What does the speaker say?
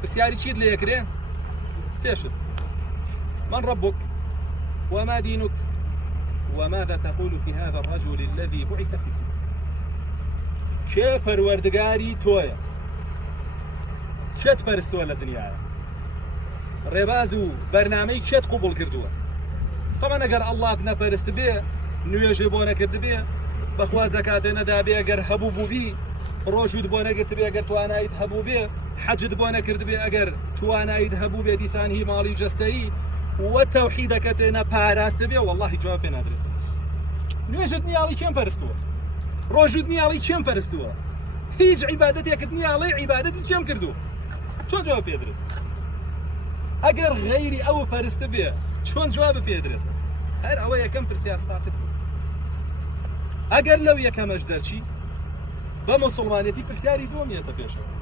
پرسیاری چیت لێ یەکرێ سێشت من ربك وما دينك وماذا تقول في هذا الرجل الذي بعث فيكم شێ پەروەردگاری تۆیە چێت پەرستووە لە دنیاە ڕێباز و بەرنامەی چێت قوبوڵ کردووە طبعا ئەگەر ئەڵڵات نەپەرست بێ نوێژێ بۆ نەکرد بێ بەخوا زەکاتێ نەدا بێ ئەگەر هەبوو بوو بی ڕۆژوت بۆ نەگرت بێ ئەگەر توانایت هەبوو بێ حەجت بۆ نەکرد بێ ئەگەر توانایت هەبوو بێ دیسان هی ماڵی جەستەیی وە تەوحیدەکە تێنە پاراستە بێ وەڵڵاهی جواب پێ نادرێت نوێژت نیاڵی کێم پەرستووە ڕۆژوت نیاڵی کێم پەرستووە هیچ عیبادەتێکت نیاڵی عیبادەتی کێم کردو چۆن جواب پێدرێت ئەگەر غەیری ئەوە پەرستە بێ چۆن جواب پێدرێت هەر ئەوە یەکەم پرسیار ساقط بوو ئەگەر لەو یەکەمەش دەرچی بە موسڵمانێتی پرسیاری دووەمیەتە پێشەوە